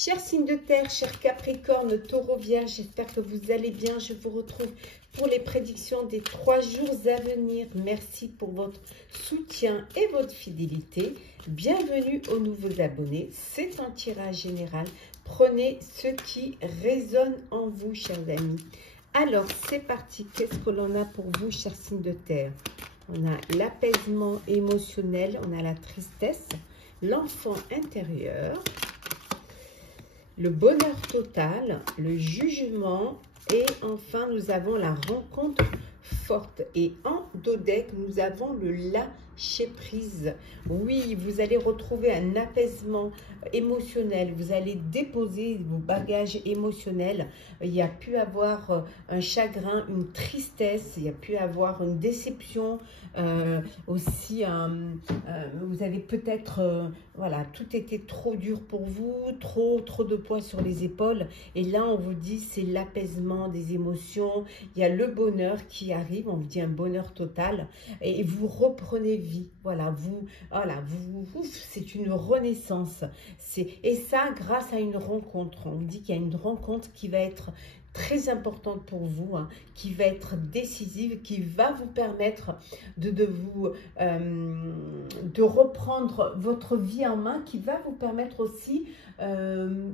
Chers signes de terre, chers Capricorne, Taureau, Vierge, j'espère que vous allez bien. Je vous retrouve pour les prédictions des 3 jours à venir. Merci pour votre soutien et votre fidélité. Bienvenue aux nouveaux abonnés. C'est un tirage général. Prenez ce qui résonne en vous, chers amis. Alors, c'est parti. Qu'est-ce que l'on a pour vous, chers signes de terre? On a l'apaisement émotionnel, on a la tristesse, l'enfant intérieur, le bonheur total, le jugement et enfin nous avons la rencontre forte. Et en dos deck, nous avons le lâcher prise. Oui, vous allez retrouver un apaisement émotionnel, vous allez déposer vos bagages émotionnels. Il y a pu avoir un chagrin, une tristesse, il y a pu avoir une déception, aussi vous avez peut-être voilà, tout était trop dur pour vous, trop de poids sur les épaules, et là on vous dit c'est l'apaisement des émotions, il y a le bonheur qui arrive, on vous dit un bonheur total, et vous reprenez vie, voilà, c'est une renaissance, et ça grâce à une rencontre. On dit qu'il y a une rencontre qui va être très importante pour vous, hein, qui va être décisive, qui va vous permettre de reprendre votre vie en main, qui va vous permettre aussi de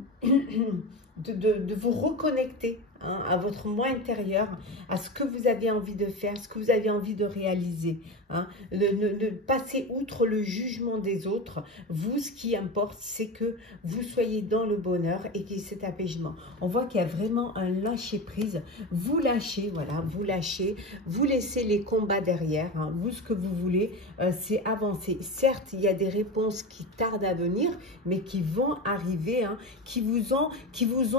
vous reconnecter, hein, à votre moi intérieur, à ce que vous avez envie de faire, ce que vous avez envie de réaliser, hein, de passer outre le jugement des autres. Vous, ce qui importe, c'est que vous soyez dans le bonheur et qu'il y ait cet apaisement. On voit qu'il y a vraiment un lâcher prise. Vous lâchez, voilà, vous lâchez, vous laissez les combats derrière, hein. Vous, ce que vous voulez, c'est avancer. Certes, il y a des réponses qui tardent à venir, mais qui vont arriver, hein, qui vous ont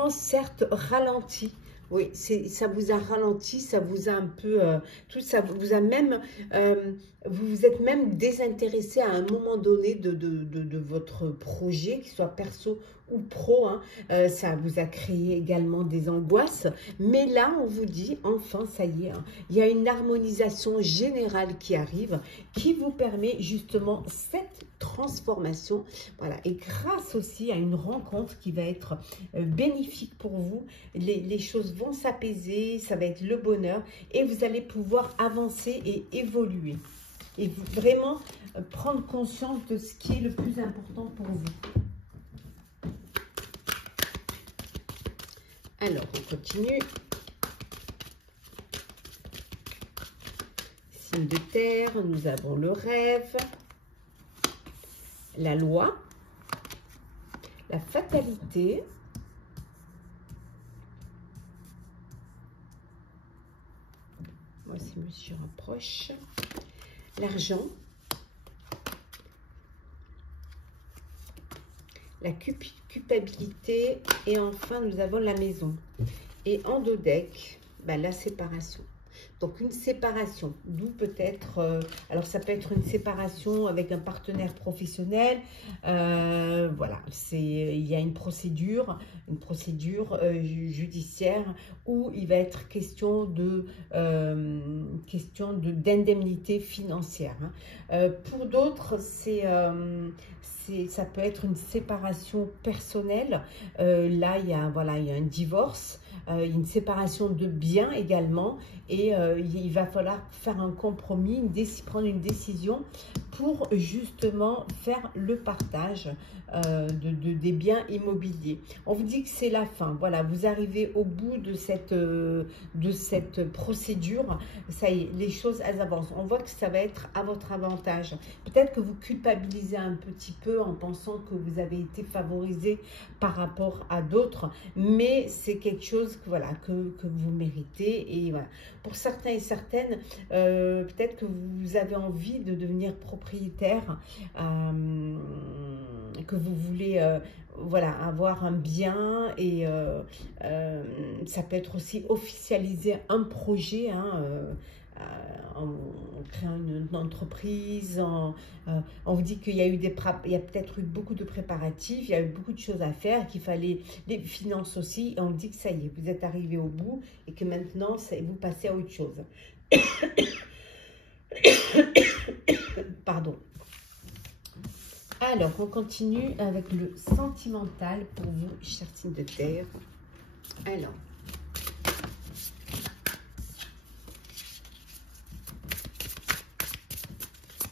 certes ralenti. Oui, ça vous a ralenti, ça vous a un peu, tout ça vous a même, vous vous êtes même désintéressé à un moment donné de votre projet, qu'il soit perso ou pro, hein. Ça vous a créé également des angoisses, mais là on vous dit enfin ça y est, hein, il y a une harmonisation générale qui arrive, qui vous permet justement cette transformation, voilà, et grâce aussi à une rencontre qui va être bénéfique pour vous, les choses vont s'apaiser, ça va être le bonheur et vous allez pouvoir avancer et évoluer et vraiment prendre conscience de ce qui est le plus important pour vous. Alors, on continue. Signe de terre, nous avons le rêve, la loi, la fatalité, moi si monsieur rapproche, l'argent, la culpabilité et enfin nous avons la maison. Et en dos deck, bah, la séparation. Donc une séparation, d'où peut-être, alors ça peut être une séparation avec un partenaire professionnel, voilà, il y a une procédure judiciaire où il va être question d'indemnité financière, hein. Pour d'autres, ça peut être une séparation personnelle, là il y a un divorce, une séparation de biens également, et il va falloir faire un compromis, prendre une décision pour justement faire le partage des biens immobiliers. On vous dit que c'est la fin, voilà, vous arrivez au bout de cette procédure, ça y est, les choses elles avancent, on voit que ça va être à votre avantage. Peut-être que vous culpabilisez un petit peu en pensant que vous avez été favorisé par rapport à d'autres, mais c'est quelque chose que, voilà, que vous méritez. Et voilà, pour certains et certaines, peut-être que vous avez envie de devenir propriétaire, que vous voulez voilà, avoir un bien, et ça peut être aussi officialiser un projet, hein, en créant une entreprise, on vous dit qu'il y a eu il y a peut-être eu beaucoup de préparatifs, il y a eu beaucoup de choses à faire, qu'il fallait des finances aussi, et on dit que ça y est, vous êtes arrivé au bout et que maintenant vous passez à autre chose. Pardon. Alors, on continue avec le sentimental pour vous, chers signes de terre. Alors,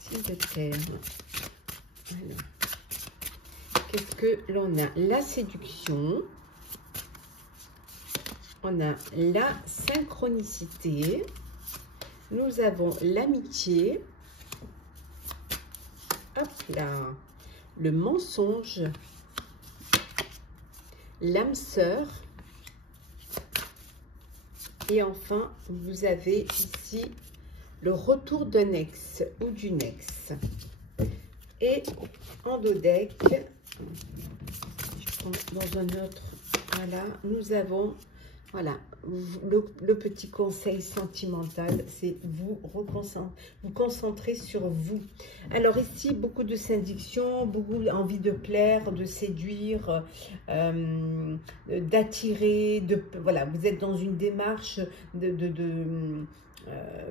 signes de terre. Alors, qu'est-ce que l'on a? La séduction. On a la synchronicité. Nous avons l'amitié. Hop là. Le mensonge. L'âme sœur. Et enfin, vous avez ici le retour d'un ex ou d'une ex. Et en dos deck, je prends dans un autre, voilà, nous avons, voilà, le petit conseil sentimental, c'est vous concentrer sur vous. Alors ici, beaucoup de séduction, beaucoup envie de plaire, de séduire, d'attirer, voilà, vous êtes dans une démarche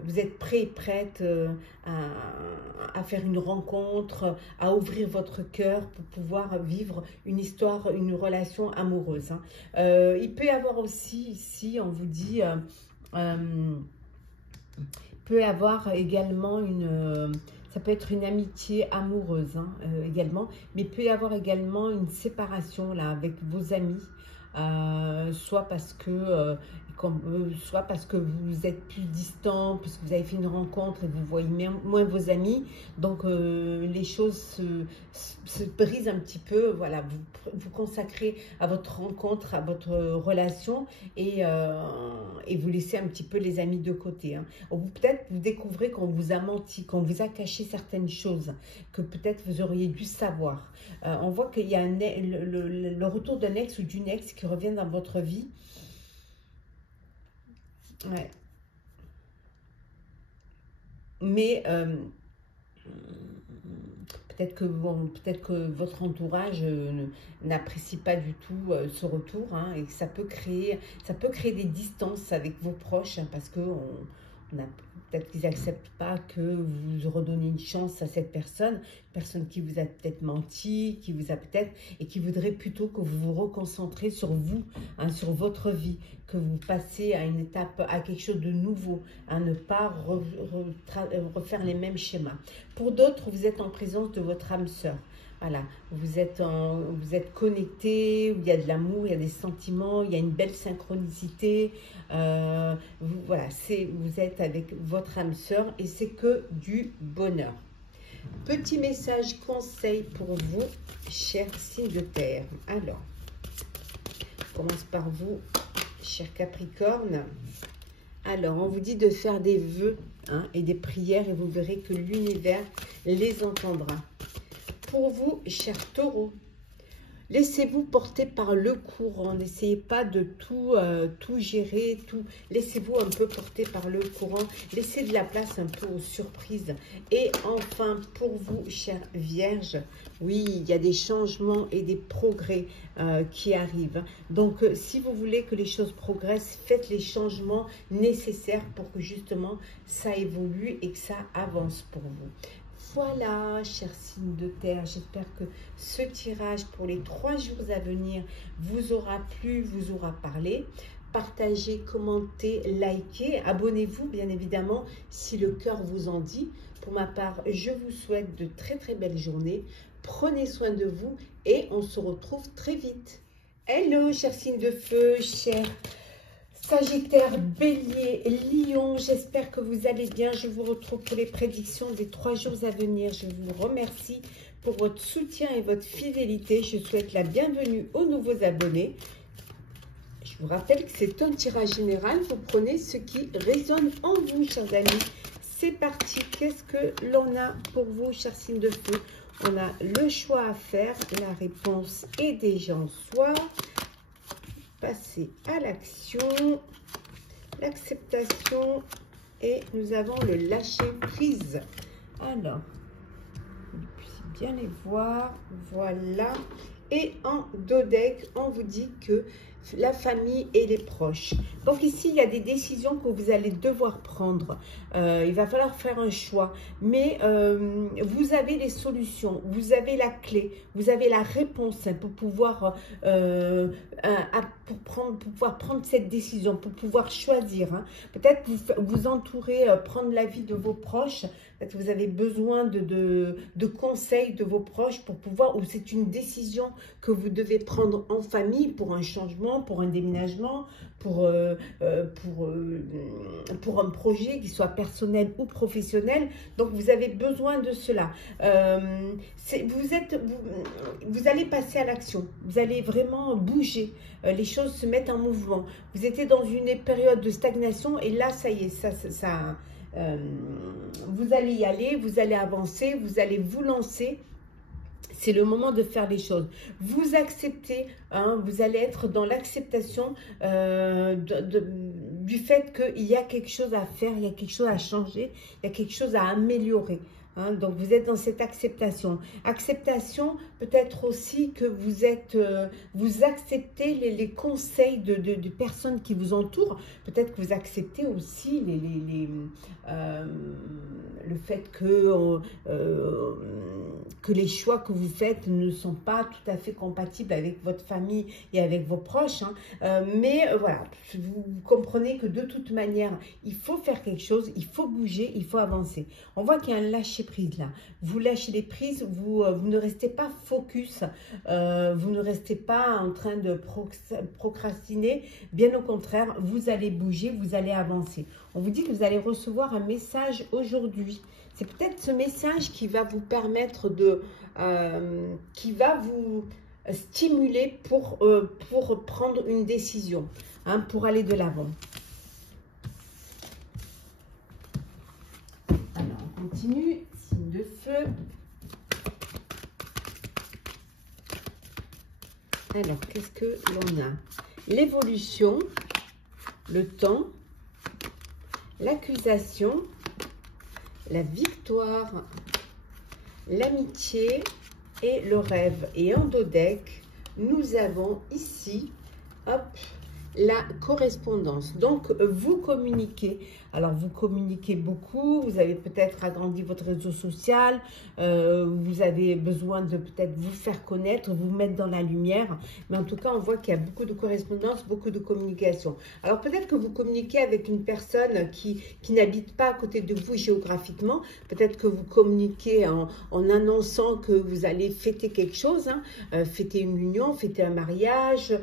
vous êtes prêt et prête à faire une rencontre, à ouvrir votre cœur pour pouvoir vivre une histoire, une relation amoureuse. Hein. Il peut y avoir aussi ici, on vous dit, peut y avoir également ça peut être une amitié amoureuse hein, également, mais il peut y avoir également une séparation là avec vos amis. Soit parce que vous êtes plus distant, parce que vous avez fait une rencontre et vous voyez moins vos amis, donc les choses se brisent un petit peu. Voilà, vous consacrez à votre rencontre, à votre relation et vous laissez un petit peu les amis de côté. Hein. Peut-être vous découvrez qu'on vous a menti, qu'on vous a caché certaines choses que peut-être vous auriez dû savoir. On voit qu'il y a le retour d'un ex ou d'une ex qui revient dans votre vie. Ouais. Mais peut-être que votre entourage n'apprécie pas du tout ce retour hein, et que ça peut créer des distances avec vos proches hein, parce que peut-être qu'ils n'acceptent pas que vous redonnez une chance à cette personne qui vous a peut-être menti, qui vous a peut-être, et qui voudrait plutôt que vous vous reconcentrez sur vous, hein, sur votre vie, que vous passez à une étape, à quelque chose de nouveau, à ne pas refaire les mêmes schémas. Pour d'autres, vous êtes en présence de votre âme sœur. Voilà, vous êtes connecté, il y a de l'amour, il y a des sentiments, il y a une belle synchronicité. Voilà, vous êtes avec votre âme sœur et c'est que du bonheur. Petit message conseil pour vous, chers signes de terre. Alors, on commence par vous, chers Capricorne. Alors, on vous dit de faire des vœux hein, et des prières et vous verrez que l'univers les entendra. Pour vous, chers taureaux, laissez-vous porter par le courant. N'essayez pas de tout gérer. Laissez-vous un peu porter par le courant. Laissez de la place un peu aux surprises. Et enfin, pour vous, chers vierges, oui, il y a des changements et des progrès qui arrivent. Donc, si vous voulez que les choses progressent, faites les changements nécessaires pour que justement ça évolue et que ça avance pour vous. Voilà, chers signes de terre, j'espère que ce tirage pour les 3 jours à venir vous aura plu, vous aura parlé. Partagez, commentez, likez, abonnez-vous bien évidemment si le cœur vous en dit. Pour ma part, je vous souhaite de très très belles journées. Prenez soin de vous et on se retrouve très vite. Hello, chers signes de feu, chers Sagittaire, Bélier, Lion, j'espère que vous allez bien. Je vous retrouve pour les prédictions des 3 jours à venir. Je vous remercie pour votre soutien et votre fidélité. Je souhaite la bienvenue aux nouveaux abonnés. Je vous rappelle que c'est un tirage général. Vous prenez ce qui résonne en vous, chers amis. C'est parti. Qu'est-ce que l'on a pour vous, chers signes de feu? On a le choix à faire. La réponse est déjà en soi. Passer à l'action, l'acceptation et nous avons le lâcher prise. Alors, on puisse bien les voir, voilà. Et en dos deck, on vous dit que la famille et les proches. Donc ici, il y a des décisions que vous allez devoir prendre. Il va falloir faire un choix. Mais vous avez les solutions, vous avez la clé, vous avez la réponse pour pouvoir, pouvoir prendre cette décision, pour pouvoir choisir. Hein. Peut-être vous entourer, prendre l'avis de vos proches. Peut-être que vous avez besoin de conseils de vos proches pour pouvoir, ou c'est une décision que vous devez prendre en famille pour un changement, pour un déménagement, pour un projet qui soit personnel ou professionnel. Donc, vous avez besoin de cela. Vous allez passer à l'action. Vous allez vraiment bouger. Les choses se mettent en mouvement. Vous étiez dans une période de stagnation et là, ça y est, vous allez y aller, vous allez avancer, vous allez vous lancer. C'est le moment de faire les choses. Vous acceptez, hein, vous allez être dans l'acceptation du fait qu'il y a quelque chose à faire, il y a quelque chose à changer, il y a quelque chose à améliorer. Hein, donc, vous êtes dans cette acceptation. Acceptation, peut-être aussi que vous acceptez les conseils de personnes qui vous entourent. Peut-être que vous acceptez aussi le fait que les choix que vous faites ne sont pas tout à fait compatibles avec votre famille et avec vos proches. Hein. Mais voilà, vous comprenez que de toute manière, il faut faire quelque chose, il faut bouger, il faut avancer. On voit qu'il y a un lâcher prise là. Vous lâchez les prises, vous ne restez pas focus, vous ne restez pas en train de procrastiner. Bien au contraire, vous allez bouger, vous allez avancer. On vous dit que vous allez recevoir un message aujourd'hui. C'est peut-être ce message qui va vous permettre qui va vous stimuler pour prendre une décision, hein, pour aller de l'avant. Alors, on continue. Signe de feu. Alors, qu'est-ce que l'on a? L'évolution, le temps, l'accusation, la victoire, l'amitié et le rêve. Et en dos deck, nous avons ici, hop, la correspondance. Donc, vous communiquez. Alors, vous communiquez beaucoup. Vous avez peut-être agrandi votre réseau social. Vous avez besoin de peut-être vous faire connaître, vous mettre dans la lumière. Mais en tout cas, on voit qu'il y a beaucoup de correspondance, beaucoup de communication. Alors, peut-être que vous communiquez avec une personne qui n'habite pas à côté de vous géographiquement. Peut-être que vous communiquez en annonçant que vous allez fêter quelque chose. Hein, fêter une union, fêter un mariage,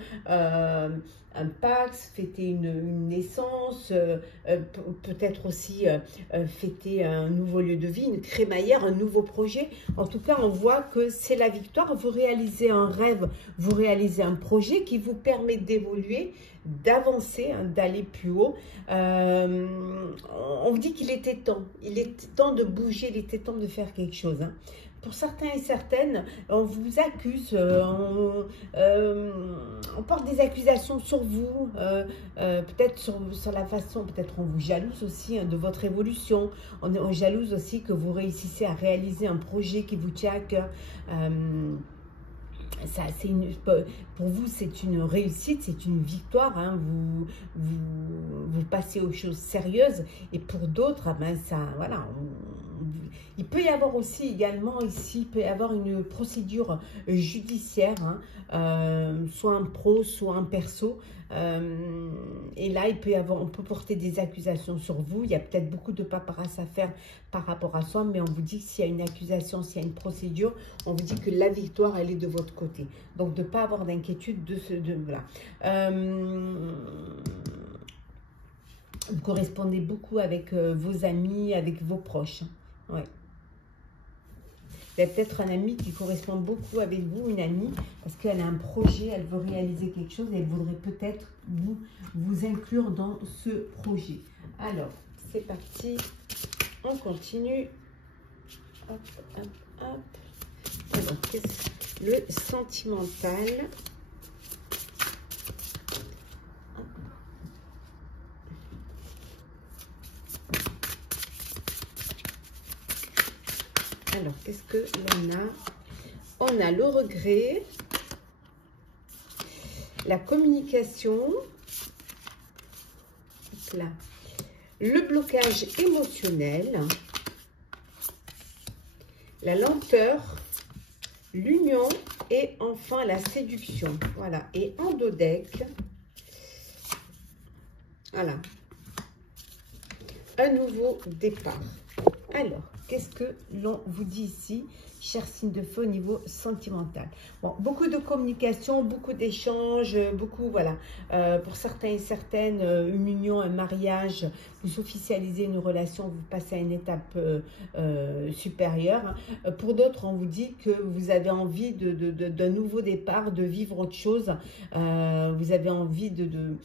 un Pax, fêter une naissance, peut-être aussi fêter un nouveau lieu de vie, une crémaillère, un nouveau projet. En tout cas, on voit que c'est la victoire. Vous réalisez un rêve, vous réalisez un projet qui vous permet d'évoluer, d'avancer, hein, d'aller plus haut. On vous dit qu'il était temps. Il était temps de bouger, il était temps de faire quelque chose. Hein. Pour certains et certaines, on vous accuse, on porte des accusations sur vous, peut-être sur la façon, peut-être on vous jalouse aussi, hein, de votre évolution, on jalouse aussi que vous réussissez à réaliser un projet qui vous tient à cœur. Ça, pour vous, c'est une réussite, c'est une victoire. Hein, vous passez aux choses sérieuses. Et pour d'autres, ben ça, voilà. Il peut y avoir aussi également ici, il peut y avoir une procédure judiciaire, hein, soit un pro, soit un perso. Et là, on peut porter des accusations sur vous. Il y a peut-être beaucoup de paperasse à faire par rapport à soi, mais on vous dit que s'il y a une accusation, s'il y a une procédure, on vous dit que la victoire, elle est de votre côté. Donc, de ne pas avoir d'inquiétude voilà. Vous correspondez beaucoup avec vos amis, avec vos proches. Ouais. Il y a peut-être un ami qui correspond beaucoup avec vous, une amie, parce qu'elle a un projet, elle veut réaliser quelque chose et elle voudrait peut-être vous inclure dans ce projet. Alors, c'est parti, on continue. Hop, hop, hop. Alors, le sentimental. Alors, qu'est-ce que l'on a? On a le regret, la communication, là, le blocage émotionnel, la lenteur, l'union et enfin la séduction. Voilà, et en dos deck, voilà, un nouveau départ. Alors, qu'est-ce que l'on vous dit ici, cher signe de feu, au niveau sentimental? Bon, beaucoup de communication, beaucoup d'échanges, beaucoup, voilà. Pour certains et certaines, une union, un mariage, vous officialisez une relation, vous passez à une étape supérieure. Pour d'autres, on vous dit que vous avez envie d'un nouveau départ, de vivre autre chose. Vous avez envie de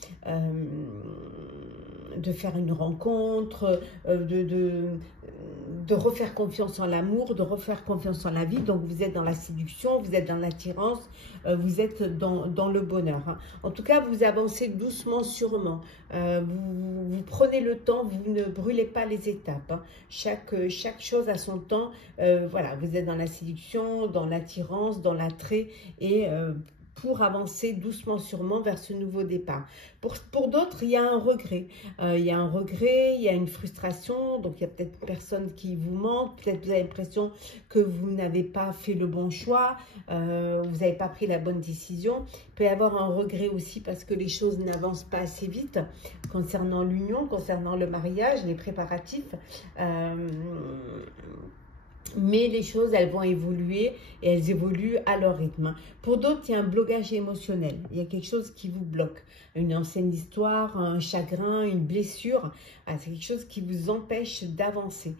faire une rencontre, de refaire confiance en l'amour, de refaire confiance en la vie. Donc, vous êtes dans la séduction, vous êtes dans l'attirance, vous êtes dans le bonheur. Hein. En tout cas, vous avancez doucement, sûrement. Vous prenez le temps, vous ne brûlez pas les étapes. Hein. Chaque chose a son temps. Voilà, vous êtes dans la séduction, dans l'attirance, dans l'attrait et pour avancer doucement, sûrement vers ce nouveau départ. Pour d'autres, il y a un regret. Il y a un regret, il y a une frustration. Donc, il y a peut-être personne qui vous manque. Peut-être vous avez l'impression que vous n'avez pas fait le bon choix. Vous n'avez pas pris la bonne décision. Il peut y avoir un regret aussi parce que les choses n'avancent pas assez vite concernant l'union, concernant le mariage, les préparatifs. Mais les choses, elles vont évoluer et elles évoluent à leur rythme. Pour d'autres, il y a un blocage émotionnel. Il y a quelque chose qui vous bloque. Une ancienne histoire, un chagrin, une blessure. C'est quelque chose qui vous empêche d'avancer,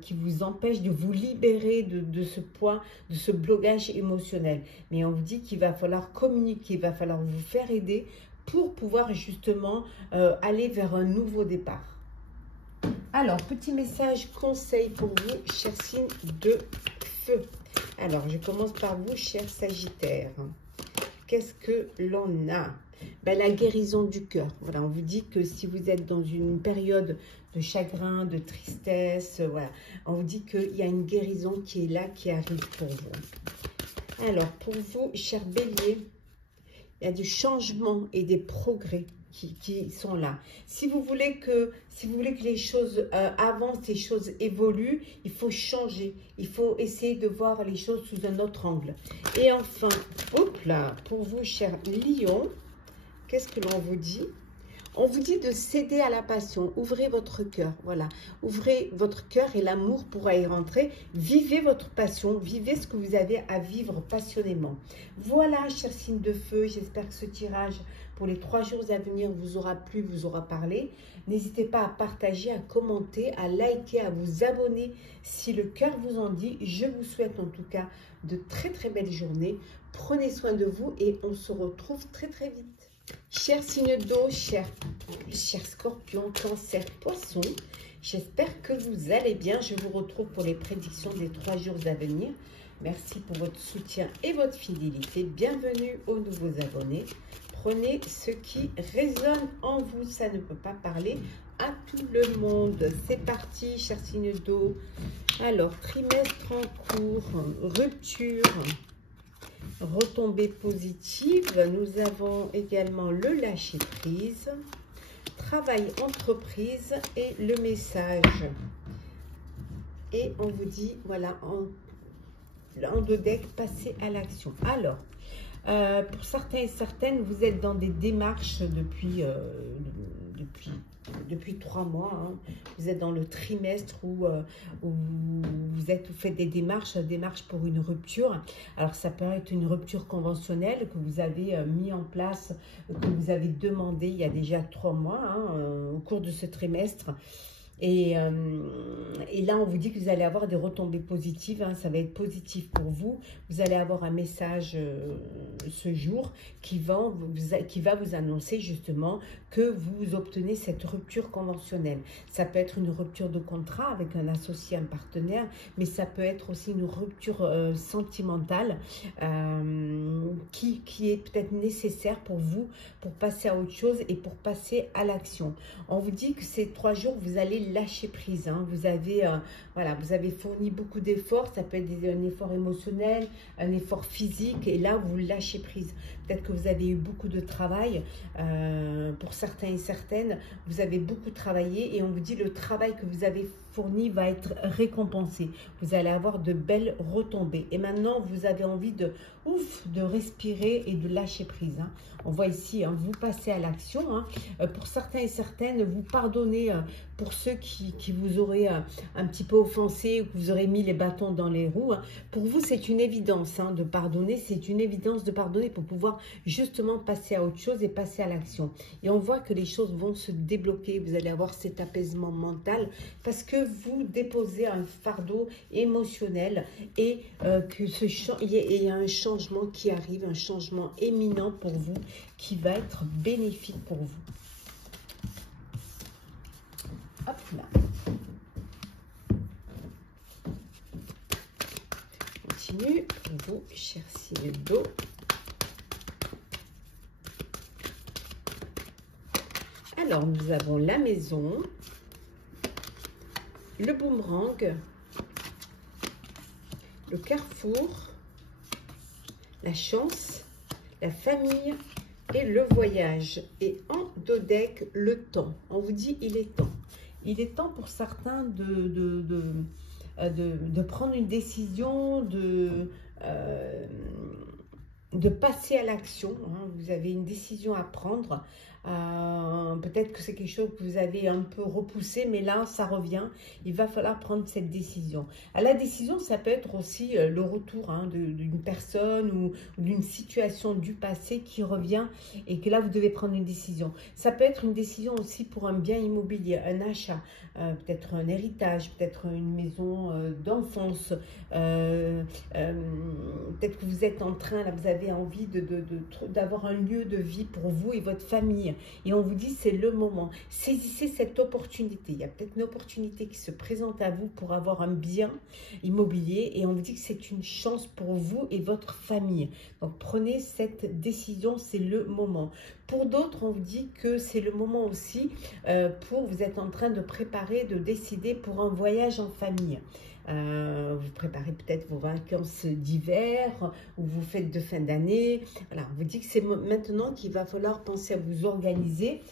qui vous empêche de vous libérer de ce poids, de ce blocage émotionnel. Mais on vous dit qu'il va falloir communiquer, il va falloir vous faire aider pour pouvoir justement aller vers un nouveau départ. Alors, petit message conseil pour vous, cher signe de feu. Alors, je commence par vous, cher Sagittaire. Qu'est-ce que l'on a? Ben, la guérison du cœur. Voilà, on vous dit que si vous êtes dans une période de chagrin, de tristesse, voilà, on vous dit qu'il y a une guérison qui est là, qui arrive pour vous. Alors, pour vous, cher Bélier, il y a du changement et des progrès qui sont là. Si vous voulez que les choses avancent, les choses évoluent, il faut changer. Il faut essayer de voir les choses sous un autre angle. Et enfin, hop là, pour vous, cher Lion, qu'est-ce que l'on vous dit? On vous dit de céder à la passion. Ouvrez votre cœur. Voilà. Ouvrez votre cœur et l'amour pourra y rentrer. Vivez votre passion. Vivez ce que vous avez à vivre passionnément. Voilà, cher signe de feu. J'espère que ce tirage pour les 3 jours à venir vous aura plu, vous aura parlé. N'hésitez pas à partager, à commenter, à liker, à vous abonner si le cœur vous en dit. Je vous souhaite en tout cas de très très belles journées. Prenez soin de vous et on se retrouve très très vite. Chers signes d'eau, chers scorpions, cancer, poisson, j'espère que vous allez bien. Je vous retrouve pour les prédictions des 3 jours à venir. Merci pour votre soutien et votre fidélité. Bienvenue aux nouveaux abonnés. Prenez ce qui résonne en vous. Ça ne peut pas parler à tout le monde. C'est parti, chers signes d'eau. Alors, trimestre en cours, rupture, retombée positive. Nous avons également le lâcher prise, travail entreprise et le message. Et on vous dit, voilà, en deux decks, passez à l'action. Alors, pour certains et certaines, vous êtes dans des démarches depuis 3 mois. Hein. Vous êtes dans le trimestre où vous faites des démarches pour une rupture. Alors, ça peut être une rupture conventionnelle que vous avez mis en place, que vous avez demandé il y a déjà 3 mois hein, au cours de ce trimestre. Et là, on vous dit que vous allez avoir des retombées positives. Hein, ça va être positif pour vous. Vous allez avoir un message ce jour qui va vous annoncer justement que vous obtenez cette rupture conventionnelle. Ça peut être une rupture de contrat avec un associé, un partenaire, mais ça peut être aussi une rupture sentimentale qui est peut-être nécessaire pour vous, pour passer à autre chose et pour passer à l'action. On vous dit que ces 3 jours, vous allez lâcher prise. Hein. Vous avez fourni beaucoup d'efforts. Ça peut être un effort émotionnel, un effort physique. Et là, vous lâchez prise. Peut-être que vous avez eu beaucoup de travail. Pour certains et certaines, vous avez beaucoup travaillé et on vous dit le travail que vous avez fourni va être récompensé. Vous allez avoir de belles retombées. Et maintenant, vous avez envie de respirer et de lâcher prise. Hein. On voit ici, hein, vous passez à l'action. Hein. Pour certains et certaines, vous pardonnez pour ceux qui vous auraient un petit peu offensé ou que vous aurez mis les bâtons dans les roues. Hein. Pour vous, c'est une évidence de pardonner. C'est une évidence de pardonner pour pouvoir justement passer à autre chose et passer à l'action. Et on voit que les choses vont se débloquer. Vous allez avoir cet apaisement mental parce que vous déposez un fardeau émotionnel et il y a un changement qui arrive, un changement éminent pour vous qui va être bénéfique pour vous. Hop là. Continue pour vous, cher ciel d'eau. Alors, nous avons la maison, le boomerang, le carrefour, la chance, la famille et le voyage. Et en dos deck, le temps. On vous dit, il est temps. Il est temps pour certains de prendre une décision, de passer à l'action. Hein. Vous avez une décision à prendre. Peut-être que c'est quelque chose que vous avez un peu repoussé, mais là, ça revient. Il va falloir prendre cette décision. À la décision, ça peut être aussi le retour d'une personne ou d'une situation du passé qui revient et que là, vous devez prendre une décision. Ça peut être une décision aussi pour un bien immobilier, un achat, peut-être un héritage, peut-être une maison d'enfance. Peut-être que vous êtes en train, là, vous avez envie d'avoir un lieu de vie pour vous et votre famille. Et on vous dit, c'est le moment. Saisissez cette opportunité. Il y a peut-être une opportunité qui se présente à vous pour avoir un bien immobilier. Et on vous dit que c'est une chance pour vous et votre famille. Donc, prenez cette décision, c'est le moment. Pour d'autres, on vous dit que c'est le moment aussi vous êtes en train de préparer, de décider pour un voyage en famille. Vous préparez peut-être vos vacances d'hiver ou vos fêtes de fin d'année. Voilà, on vous dit que c'est maintenant qu'il va falloir penser à vous organiser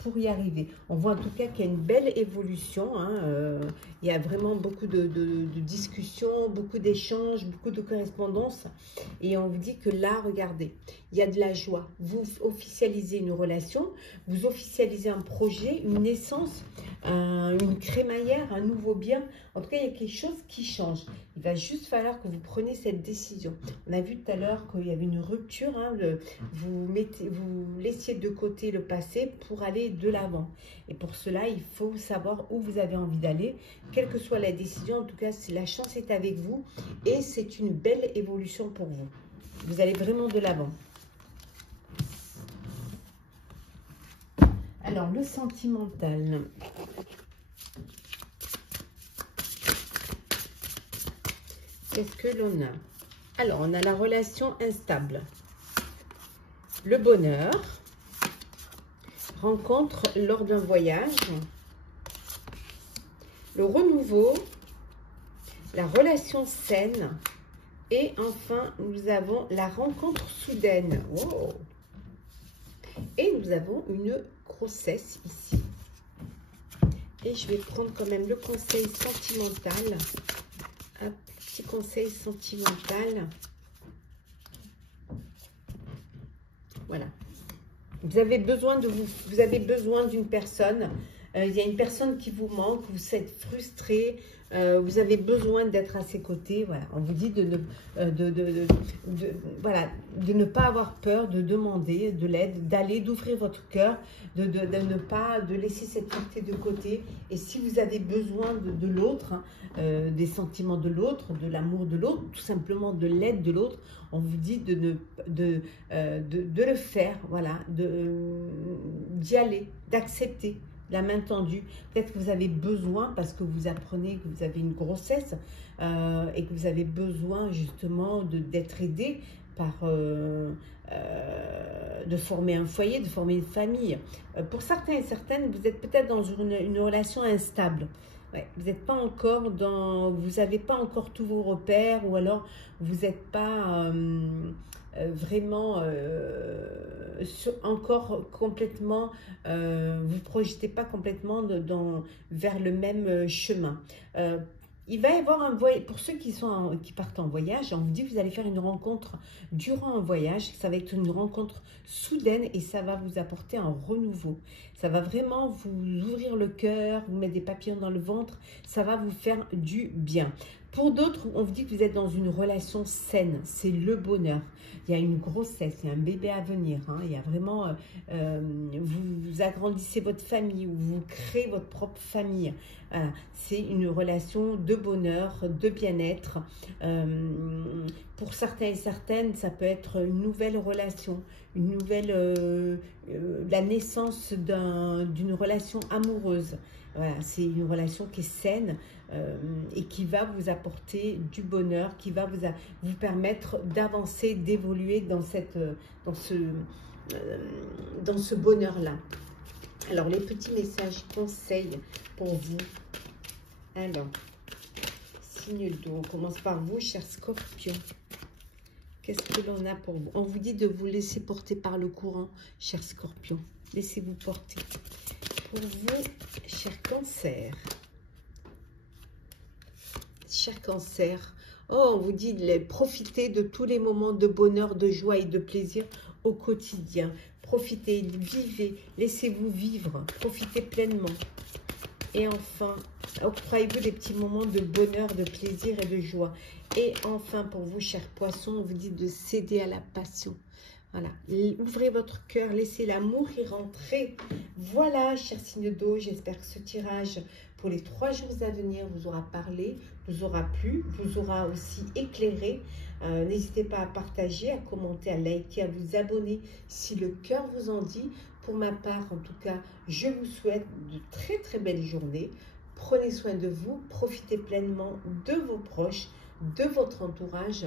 pour y arriver. On voit en tout cas qu'il y a une belle évolution. Hein, il y a vraiment beaucoup de discussions, beaucoup d'échanges, beaucoup de correspondances. Et on vous dit que là, regardez, il y a de la joie. Vous officialisez une relation, vous officialisez un projet, une naissance, une crémaillère, un nouveau bien. En tout cas, il y a quelque chose qui change. Il va juste falloir que vous preniez cette décision. On a vu tout à l'heure qu'il y avait une rupture. Hein, vous laissiez de côté le passé pour aller de l'avant. Et pour cela, il faut savoir où vous avez envie d'aller. Quelle que soit la décision, en tout cas, si la chance est avec vous. Et c'est une belle évolution pour vous. Vous allez vraiment de l'avant. Alors, le sentimental. Qu'est-ce que l'on a? Alors, on a la relation instable. Le bonheur. Rencontre lors d'un voyage. Le renouveau. La relation saine. Et enfin, nous avons la rencontre soudaine. Wow. Et nous avons une grossesse ici. Et je vais prendre quand même le conseil sentimental. Un petit conseil sentimental. Voilà. Vous avez besoin d'une personne. Il y a une personne qui vous manque, vous êtes frustré, vous avez besoin d'être à ses côtés. Voilà. On vous dit de ne pas avoir peur, de demander de l'aide, d'ouvrir votre cœur, de laisser cette fierté de côté. Et si vous avez besoin de l'autre, des sentiments de l'autre, de l'amour de l'autre, tout simplement de l'aide de l'autre, on vous dit de le faire, voilà, d'y aller, d'accepter. La main tendue, peut-être que vous avez besoin, parce que vous apprenez que vous avez une grossesse et que vous avez besoin justement d'être aidé par de former un foyer, de former une famille. Pour certains et certaines, vous êtes peut-être dans une relation instable. Ouais, vous n'êtes pas encore vous n'avez pas encore tous vos repères, ou alors vous n'êtes pas vraiment encore complètement, vous projetez pas complètement vers le même chemin. Il va y avoir un voyage, pour ceux qui partent en voyage, on vous dit que vous allez faire une rencontre durant un voyage, ça va être une rencontre soudaine et ça va vous apporter un renouveau. Ça va vraiment vous ouvrir le cœur, vous mettre des papillons dans le ventre, ça va vous faire du bien. Pour d'autres, on vous dit que vous êtes dans une relation saine, c'est le bonheur. Il y a une grossesse, il y a un bébé à venir. Hein. Il y a vraiment, vous agrandissez votre famille ou vous créez votre propre famille. Voilà. C'est une relation de bonheur, de bien-être. Pour certains et certaines, ça peut être une nouvelle relation, une nouvelle, la naissance d'une relation amoureuse. Voilà, c'est une relation qui est saine et qui va vous apporter du bonheur, qui va vous permettre d'avancer, d'évoluer dans ce bonheur-là. Alors, les petits messages conseils pour vous. Alors, signe d'eau, on commence par vous, cher Scorpion. Qu'est-ce que l'on a pour vous? On vous dit de vous laisser porter par le courant, cher Scorpion. Laissez-vous porter. Pour vous, cher Cancer. Cher Cancer, oh, on vous dit de profiter de tous les moments de bonheur, de joie et de plaisir au quotidien. Profitez, vivez, laissez-vous vivre, profitez pleinement. Et enfin, octroyez-vous des petits moments de bonheur, de plaisir et de joie. Et enfin, pour vous, chers poissons, on vous dit de céder à la passion. Voilà, ouvrez votre cœur, laissez l'amour y rentrer. Voilà, chers signes d'eau, j'espère que ce tirage pour les 3 jours à venir vous aura parlé, vous aura plu, vous aura aussi éclairé. N'hésitez pas à partager, à commenter, à liker, à vous abonner si le cœur vous en dit. Pour ma part, en tout cas, je vous souhaite de très très belles journées. Prenez soin de vous, profitez pleinement de vos proches, de votre entourage.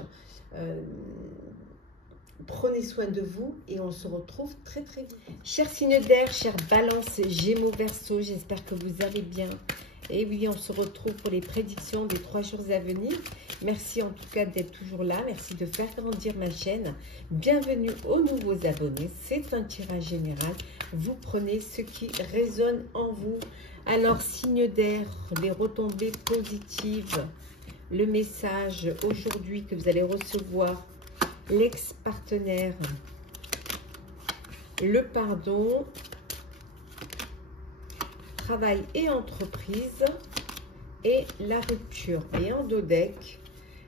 Prenez soin de vous et on se retrouve très très vite. Chers signes d'air, chers balances, gémeaux, verseaux, j'espère que vous allez bien. Et oui, on se retrouve pour les prédictions des 3 jours à venir. Merci en tout cas d'être toujours là. Merci de faire grandir ma chaîne. Bienvenue aux nouveaux abonnés. C'est un tirage général. Vous prenez ce qui résonne en vous. Alors, signe d'air, les retombées positives. Le message aujourd'hui que vous allez recevoir. L'ex-partenaire, le pardon, travail et entreprise et la rupture. Et en dos deck,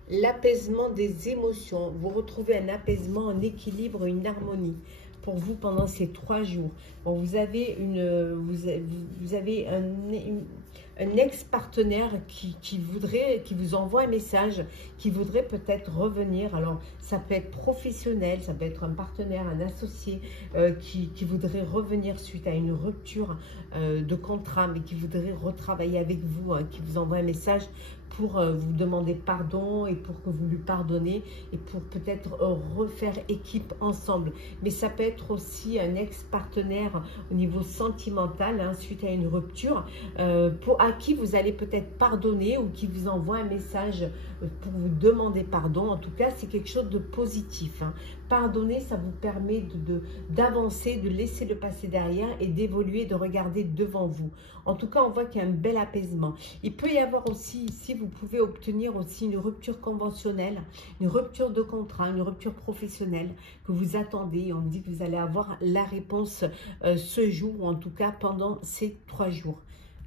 l'apaisement des émotions. Vous retrouvez un apaisement, un équilibre, une harmonie pour vous pendant ces 3 jours. Bon, vous avez un ex-partenaire qui vous envoie un message, qui voudrait peut-être revenir. Alors, ça peut être professionnel, ça peut être un partenaire, un associé qui voudrait revenir suite à une rupture de contrat, mais qui voudrait retravailler avec vous, hein, qui vous envoie un message pour vous demander pardon et pour que vous lui pardonnez et pour peut-être refaire équipe ensemble. Mais ça peut être aussi un ex-partenaire au niveau sentimental, hein, suite à une rupture, à qui vous allez peut-être pardonner ou qui vous envoie un message pour vous demander pardon. En tout cas, c'est quelque chose de positif. Hein. Pardonner, ça vous permet d'avancer, de laisser le passé derrière et d'évoluer, de regarder devant vous. En tout cas, on voit qu'il y a un bel apaisement. Il peut y avoir aussi, ici, vous pouvez obtenir aussi une rupture conventionnelle, une rupture de contrat, une rupture professionnelle que vous attendez. On dit que vous allez avoir la réponse ce jour ou en tout cas pendant ces 3 jours.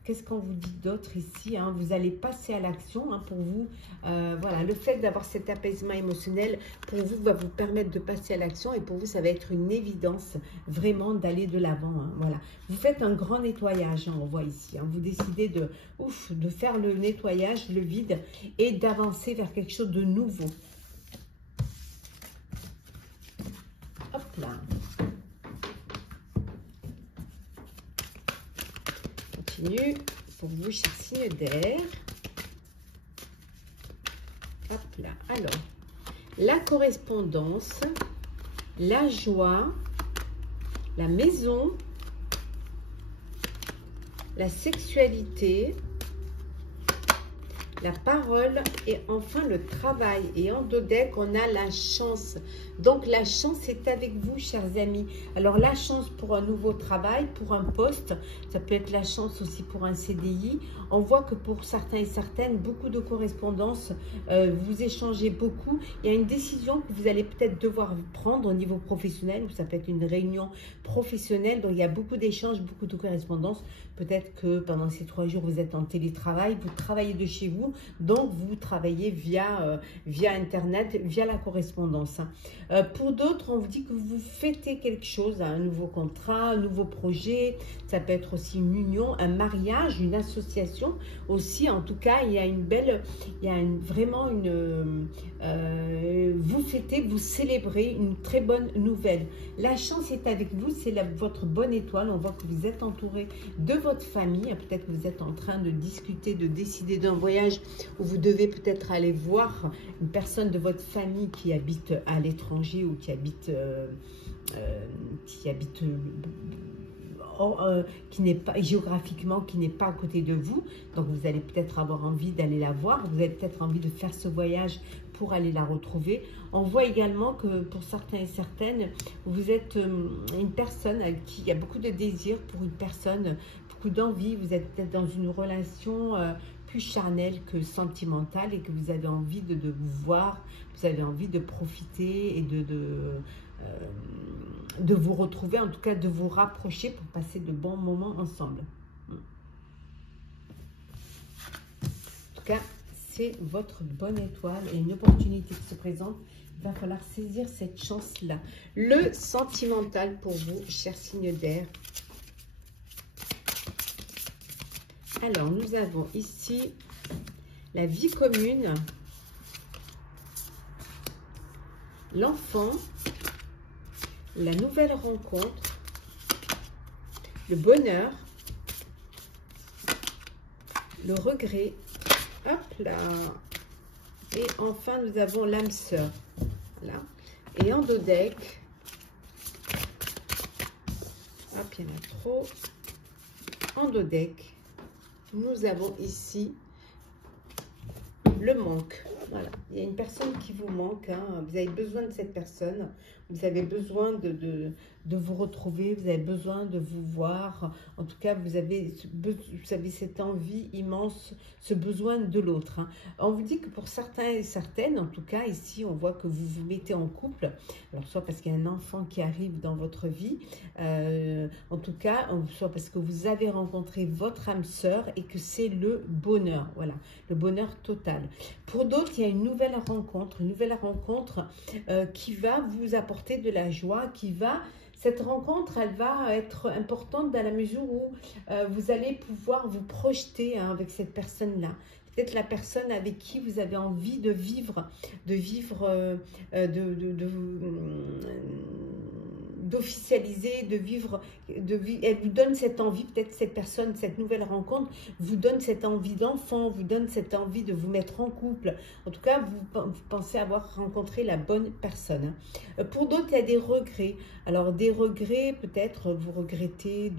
Qu'est-ce qu'on vous dit d'autre ici, hein? Vous allez passer à l'action, hein, pour vous. Voilà, le fait d'avoir cet apaisement émotionnel, pour vous, va vous permettre de passer à l'action. Et pour vous, ça va être une évidence, vraiment, d'aller de l'avant. Hein, voilà. Vous faites un grand nettoyage, hein, on voit ici. Hein, vous décidez de faire le nettoyage, le vide, et d'avancer vers quelque chose de nouveau. Hop là. Pour vous, chez signe d'air. Hop là. Alors, la correspondance, la joie, la maison, la sexualité, la parole et enfin le travail. Et en dos deck, on a la chance. Donc la chance est avec vous, chers amis. Alors la chance pour un nouveau travail, pour un poste, ça peut être la chance aussi pour un CDI. On voit que pour certains et certaines, beaucoup de correspondances, vous échangez beaucoup. Il y a une décision que vous allez peut-être devoir prendre au niveau professionnel, ou ça peut être une réunion professionnelle. Donc il y a beaucoup d'échanges, beaucoup de correspondances. Peut-être que pendant ces 3 jours, vous êtes en télétravail, vous travaillez de chez vous, donc vous travaillez via Internet, via la correspondance. Pour d'autres, on vous dit que vous fêtez quelque chose, un nouveau contrat, un nouveau projet. Ça peut être aussi une union, un mariage, une association aussi. En tout cas, il y a une belle, vous fêtez, vous célébrez une très bonne nouvelle. La chance est avec vous, c'est votre bonne étoile. On voit que vous êtes entouré de votre famille. Peut-être que vous êtes en train de discuter, de décider d'un voyage où vous devez peut-être aller voir une personne de votre famille qui habite à l'étranger ou qui habite qui n'est pas géographiquement, qui n'est pas à côté de vous. Donc vous allez peut-être avoir envie d'aller la voir, vous avez peut-être envie de faire ce voyage pour aller la retrouver. On voit également que pour certains et certaines, vous êtes une personne avec qui il y a beaucoup de désir pour une personne, beaucoup d'envie. Vous êtes peut-être dans une relation plus charnelle que sentimentale et que vous avez envie de vous voir, vous avez envie de profiter et de vous retrouver, en tout cas de vous rapprocher pour passer de bons moments ensemble. En tout cas, c'est votre bonne étoile et une opportunité qui se présente. Il va falloir saisir cette chance-là. Le sentimental pour vous, chers signes d'air. Alors, nous avons ici la vie commune, l'enfant, la nouvelle rencontre, le bonheur, le regret, hop là, et enfin nous avons l'âme sœur, là, et en dos deck, hop, il y en a trop, en dos deck, nous avons ici le manque. Voilà, il y a une personne qui vous manque, hein. Vous avez besoin de cette personne, vous avez besoin de vous retrouver, vous avez besoin de vous voir. En tout cas, vous avez cette envie immense, ce besoin de l'autre, hein. On vous dit que pour certains et certaines, en tout cas ici, on voit que vous vous mettez en couple, alors soit parce qu'il y a un enfant qui arrive dans votre vie, en tout cas, soit parce que vous avez rencontré votre âme sœur et que c'est le bonheur, voilà, le bonheur total. Pour d'autres, il y a une nouvelle rencontre qui va vous apporter de la joie, cette rencontre, elle va être importante dans la mesure où vous allez pouvoir vous projeter, hein, avec cette personne-là. Peut-être la personne avec qui vous avez envie de vivre, d'officialiser, elle vous donne cette envie, peut-être cette personne, cette nouvelle rencontre vous donne cette envie d'enfant, vous donne cette envie de vous mettre en couple. En tout cas, vous pensez avoir rencontré la bonne personne. Pour d'autres, il y a des regrets. Alors, des regrets, peut-être vous regrettez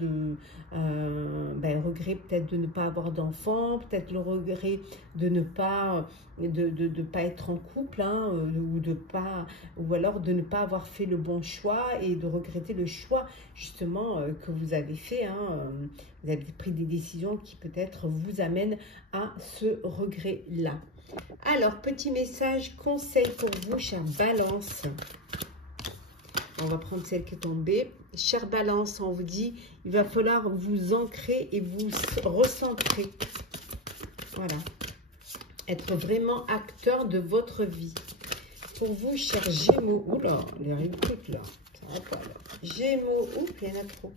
regret peut-être de ne pas avoir d'enfant, peut-être le regret de ne pas être en couple, hein, ou alors de ne pas avoir fait le bon choix et de regretter le choix justement que vous avez fait, hein. Vous avez pris des décisions qui peut-être vous amènent à ce regret-là. Alors, petit message, conseil pour vous, chère Balance. On va prendre celle qui est tombée. Chère Balance, on vous dit, il va falloir vous ancrer et vous recentrer. Voilà. Être vraiment acteur de votre vie. Pour vous, chers Gémeaux, oula, il y a une truc là. Ça va pas là. Gémeaux, oups, il y en a trop.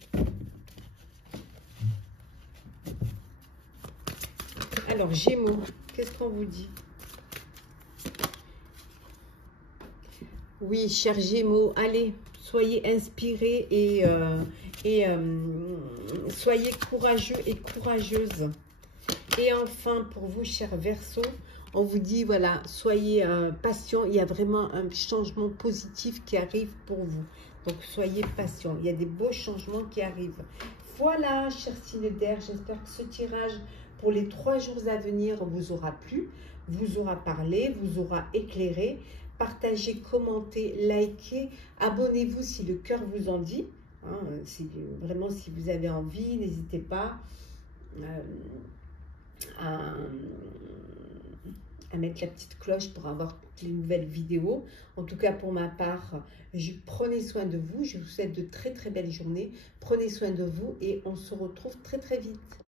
Alors, Gémeaux, qu'est-ce qu'on vous dit? Oui, chers Gémeaux, allez, soyez inspirés et soyez courageux et courageuses. Et enfin, pour vous, chers Verseaux, on vous dit, voilà, soyez patients. Il y a vraiment un changement positif qui arrive pour vous. Donc, soyez patients. Il y a des beaux changements qui arrivent. Voilà, chers signes d'air, j'espère que ce tirage pour les 3 jours à venir vous aura plu, vous aura parlé, vous aura éclairé. partagez, commentez, likez, abonnez-vous si le cœur vous en dit. Hein, vraiment, si vous avez envie, n'hésitez pas à mettre la petite cloche pour avoir toutes les nouvelles vidéos. En tout cas, pour ma part, prenez soin de vous. Je vous souhaite de très très belles journées. Prenez soin de vous et on se retrouve très très vite.